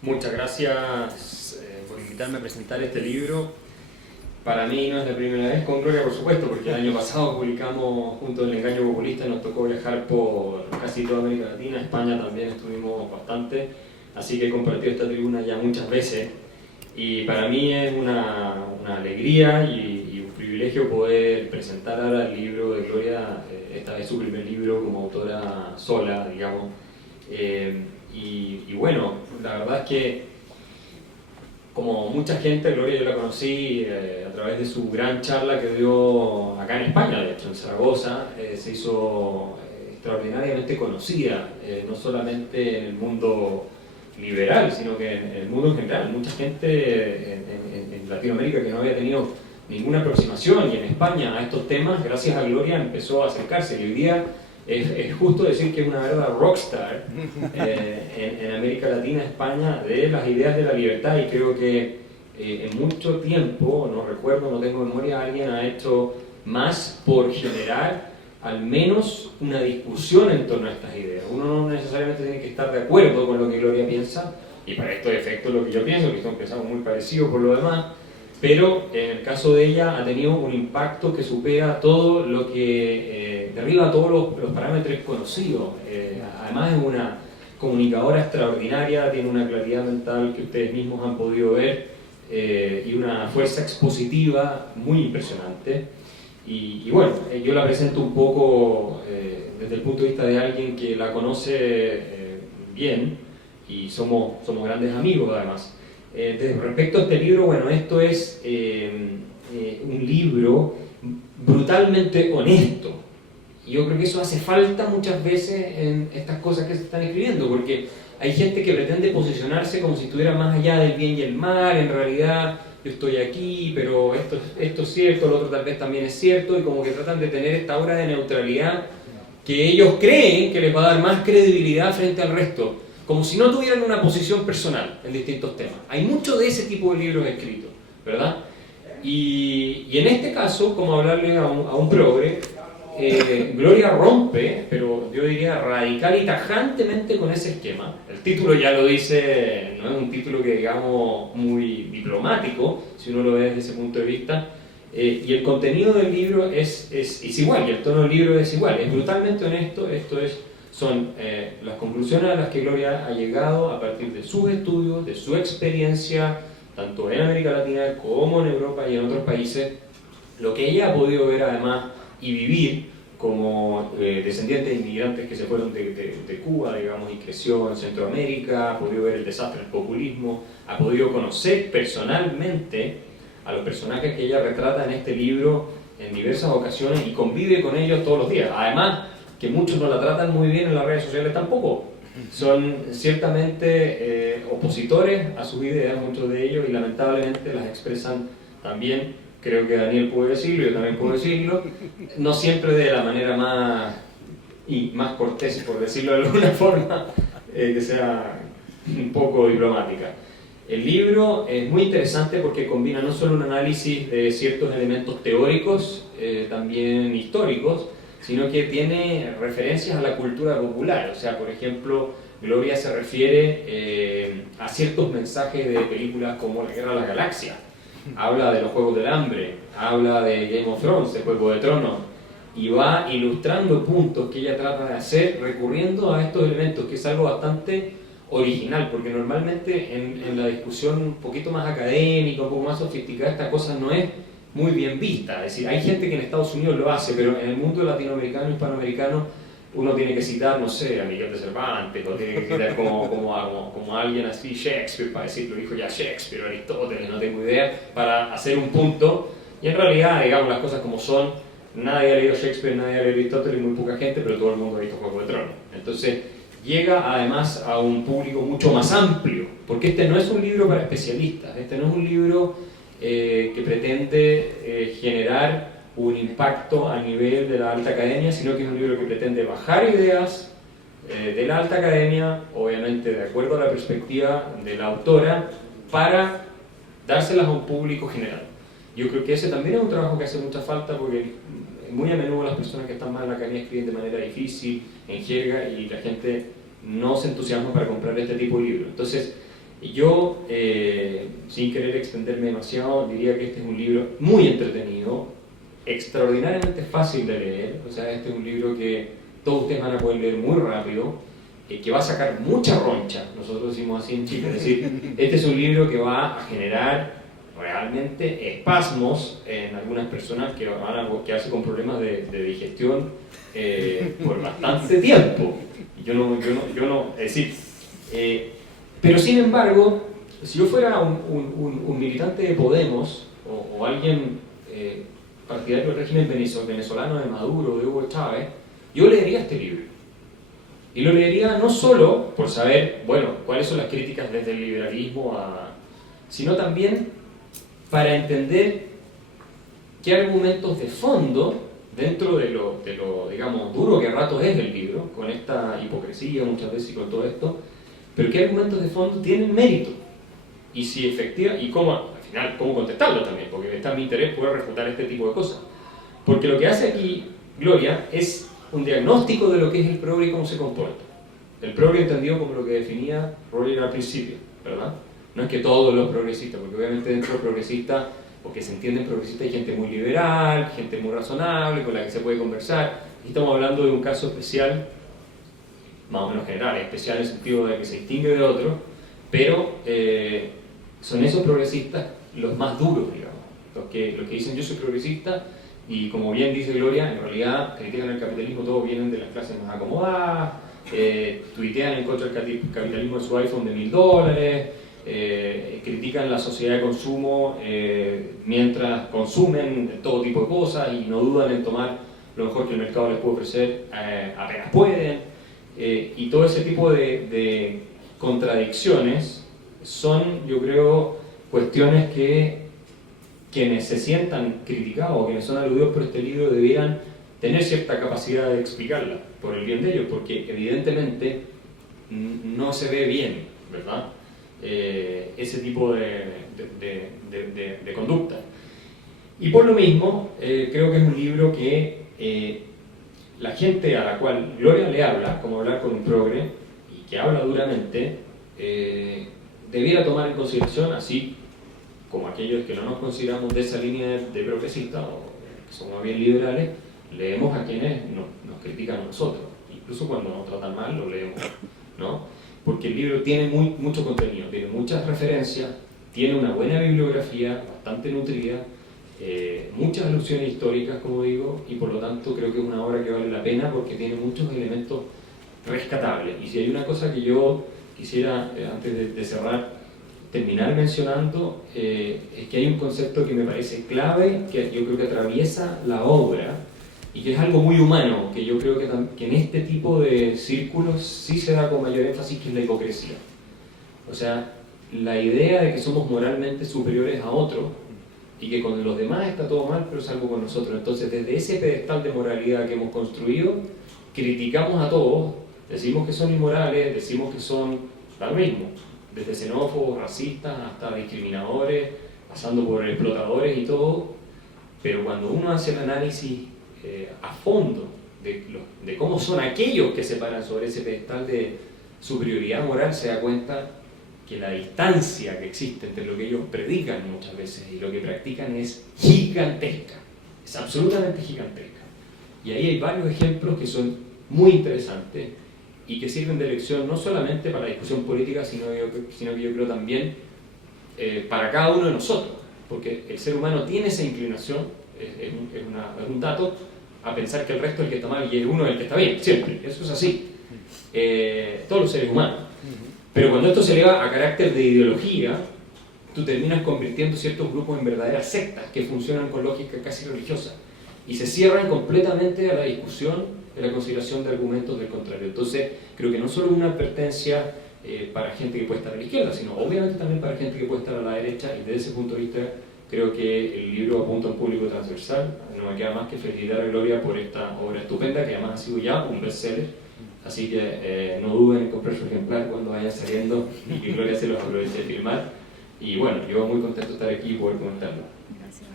Muchas gracias por invitarme a presentar este libro. Para mí no es la primera vez con Gloria, por supuesto, porque el año pasado publicamos junto El Engaño Populista y nos tocó viajar por casi toda América Latina. España también estuvimos bastante, así que he compartido esta tribuna ya muchas veces. Y para mí es una alegría y un privilegio poder presentar ahora el libro de Gloria, esta vez su primer libro como autora sola, digamos. Y bueno, la verdad es que como mucha gente, Gloria yo la conocí a través de su gran charla que dio acá en España, de hecho en Zaragoza. Se hizo extraordinariamente conocida, no solamente en el mundo liberal, sino que en el mundo en general. Mucha gente en Latinoamérica que no había tenido ninguna aproximación, y en España, a estos temas, gracias a Gloria empezó a acercarse, y hoy día es justo decir que es una verdadera rockstar en América Latina, España, de las ideas de la libertad. Y creo que en mucho tiempo, no recuerdo, no tengo memoria, alguien ha hecho más por generar al menos una discusión en torno a estas ideas. Uno no necesariamente tiene que estar de acuerdo con lo que Gloria piensa, y para estos efectos lo que yo pienso, que pensamos muy parecidos por lo demás, pero en el caso de ella ha tenido un impacto que supera todo lo que derriba todos los parámetros conocidos. Además es una comunicadora extraordinaria, tiene una claridad mental que ustedes mismos han podido ver, y una fuerza expositiva muy impresionante. Y bueno, yo la presento un poco desde el punto de vista de alguien que la conoce bien, y somos grandes amigos además. Respecto a este libro, bueno, esto es un libro brutalmente honesto. Y yo creo que eso hace falta muchas veces en estas cosas que se están escribiendo, porque hay gente que pretende posicionarse como si estuviera más allá del bien y el mal. En realidad yo estoy aquí, pero esto es cierto, lo otro tal vez también es cierto, y como que tratan de tener esta aura de neutralidad que ellos creen que les va a dar más credibilidad frente al resto, como si no tuvieran una posición personal en distintos temas. Hay mucho de ese tipo de libros escritos, ¿verdad? Y en este caso, como hablarle a un progre, Gloria rompe, pero yo diría radical y tajantemente, con ese esquema. El título ya lo dice, no es un título que digamos muy diplomático, si uno lo ve desde ese punto de vista. Y el contenido del libro es igual, y el tono del libro es igual, es brutalmente honesto. Son las conclusiones a las que Gloria ha llegado a partir de sus estudios, de su experiencia, tanto en América Latina como en Europa y en otros países, lo que ella ha podido ver además y vivir como descendiente de inmigrantes que se fueron de Cuba, digamos, y creció en Centroamérica. Ha podido ver el desastre del populismo, ha podido conocer personalmente a los personajes que ella retrata en este libro en diversas ocasiones, y convive con ellos todos los días. Además, que muchos no la tratan muy bien en las redes sociales tampoco. Son ciertamente opositores a sus ideas, muchos de ellos, y lamentablemente las expresan también. Creo que Daniel puede decirlo, yo también puedo decirlo, no siempre de la manera más cortés, por decirlo de alguna forma, que sea un poco diplomática. El libro es muy interesante porque combina no solo un análisis de ciertos elementos teóricos, también históricos, sino que tiene referencias a la cultura popular. O sea, por ejemplo, Gloria se refiere a ciertos mensajes de películas como La Guerra de las Galaxias, habla de los Juegos del Hambre, habla de Game of Thrones, de Juego de Tronos, y va ilustrando puntos que ella trata de hacer recurriendo a estos elementos, que es algo bastante original, porque normalmente en la discusión un poquito más académica, un poco más sofisticada, esta cosa no es muy bien vista. Es decir, hay gente que en Estados Unidos lo hace, pero en el mundo latinoamericano, hispanoamericano, uno tiene que citar, no sé, a Miguel de Cervantes, o tiene que citar como alguien así, Shakespeare, para decir, lo dijo ya Shakespeare, Aristóteles, no tengo idea, para hacer un punto. Y en realidad, digamos las cosas como son, nadie ha leído Shakespeare, nadie ha leído Aristóteles, muy poca gente, pero todo el mundo ha visto Juego de Tronos. Entonces, llega además a un público mucho más amplio, porque este no es un libro para especialistas, este no es un libro que pretende generar un impacto a nivel de la alta academia, sino que es un libro que pretende bajar ideas de la alta academia, obviamente de acuerdo a la perspectiva de la autora, para dárselas a un público general. Yo creo que ese también es un trabajo que hace mucha falta, porque muy a menudo las personas que están más en la academia escriben de manera difícil, en jerga, y la gente no se entusiasma para comprar este tipo de libros. Entonces, Y yo, sin querer extenderme demasiado, diría que este es un libro muy entretenido, extraordinariamente fácil de leer. O sea, este es un libro que todos ustedes van a poder leer muy rápido, que va a sacar mucha roncha, nosotros decimos así en Chile. Es decir, este es un libro que va a generar realmente espasmos en algunas personas que van a quedarse con problemas de digestión por bastante tiempo. Yo no, es decir, pero sin embargo, si yo fuera un militante de Podemos o alguien partidario del régimen venezolano de Maduro, de Hugo Chávez, yo leería este libro. Y lo leería no solo por saber, bueno, cuáles son las críticas desde el liberalismo sino también para entender qué argumentos de fondo, dentro de lo digamos, duro que a ratos es el libro, con esta hipocresía muchas veces y con todo esto, pero qué argumentos de fondo tienen mérito. Y si efectivamente, y cómo, al final, cómo contestarlo también, porque está en mi interés poder refutar este tipo de cosas. Porque lo que hace aquí Gloria es un diagnóstico de lo que es el progre y cómo se comporta. El progre entendido como lo que definía Roger al principio, ¿verdad? No es que todos los progresistas, porque obviamente dentro de progresistas, porque se entienden progresistas, hay gente muy liberal, gente muy razonable, con la que se puede conversar. Y estamos hablando de un caso especial, más o menos general, especial en el sentido de que se distingue de otros, pero son esos progresistas los más duros, digamos, los que dicen yo soy progresista, y como bien dice Gloria, en realidad critican el capitalismo, todos vienen de las clases más acomodadas, tuitean en contra del capitalismo de su iPhone de $1000, critican la sociedad de consumo mientras consumen todo tipo de cosas y no dudan en tomar lo mejor que el mercado les puede ofrecer apenas pueden, y todo ese tipo de contradicciones son, yo creo, cuestiones que quienes se sientan criticados o quienes son aludidos por este libro debieran tener cierta capacidad de explicarla por el bien de ellos, porque evidentemente no se ve bien, ¿verdad? Ese tipo de conducta. Y por lo mismo, creo que es un libro que la gente a la cual Gloria le habla, como hablar con un progre, y que habla duramente, debiera tomar en consideración, así como aquellos que no nos consideramos de esa línea de progresistas o que somos bien liberales, leemos a quienes nos critican a nosotros, incluso cuando nos tratan mal lo leemos, ¿no? Porque el libro tiene mucho contenido, tiene muchas referencias, tiene una buena bibliografía, bastante nutrida, muchas alusiones históricas, como digo, y por lo tanto creo que es una obra que vale la pena porque tiene muchos elementos rescatables. Y si hay una cosa que yo quisiera, antes de cerrar, terminar mencionando, es que hay un concepto que me parece clave, que yo creo que atraviesa la obra y que es algo muy humano, que yo creo que en este tipo de círculos sí se da con mayor énfasis, que es la hipocresía. O sea, la idea de que somos moralmente superiores a otro y que con los demás está todo mal, pero salvo con nosotros. Entonces, desde ese pedestal de moralidad que hemos construido, criticamos a todos, decimos que son inmorales, decimos que son lo mismo, desde xenófobos, racistas, hasta discriminadores, pasando por explotadores y todo, pero cuando uno hace el análisis a fondo de cómo son aquellos que se paran sobre ese pedestal de superioridad moral, se da cuenta que la distancia que existe entre lo que ellos predican muchas veces y lo que practican es gigantesca, es absolutamente gigantesca. Y ahí hay varios ejemplos que son muy interesantes y que sirven de lección no solamente para la discusión política, sino que yo creo también para cada uno de nosotros, porque el ser humano tiene esa inclinación, es un dato, a pensar que el resto es el que está mal y uno es el que está bien, siempre, eso es así, todos los seres humanos. Pero cuando esto se eleva a carácter de ideología, tú terminas convirtiendo ciertos grupos en verdaderas sectas que funcionan con lógica casi religiosa y se cierran completamente a la discusión, a la consideración de argumentos del contrario. Entonces, creo que no solo una advertencia para gente que puede estar a la izquierda, sino obviamente también para gente que puede estar a la derecha, y desde ese punto de vista creo que el libro apunta a un público transversal. No me queda más que felicitar a Gloria por esta obra estupenda, que además ha sido ya un bestseller. Así que no duden en comprar su ejemplar cuando vayan saliendo y que Gloria se los aproveche de filmar. Y bueno, yo muy contento de estar aquí y poder comentarlo. Gracias.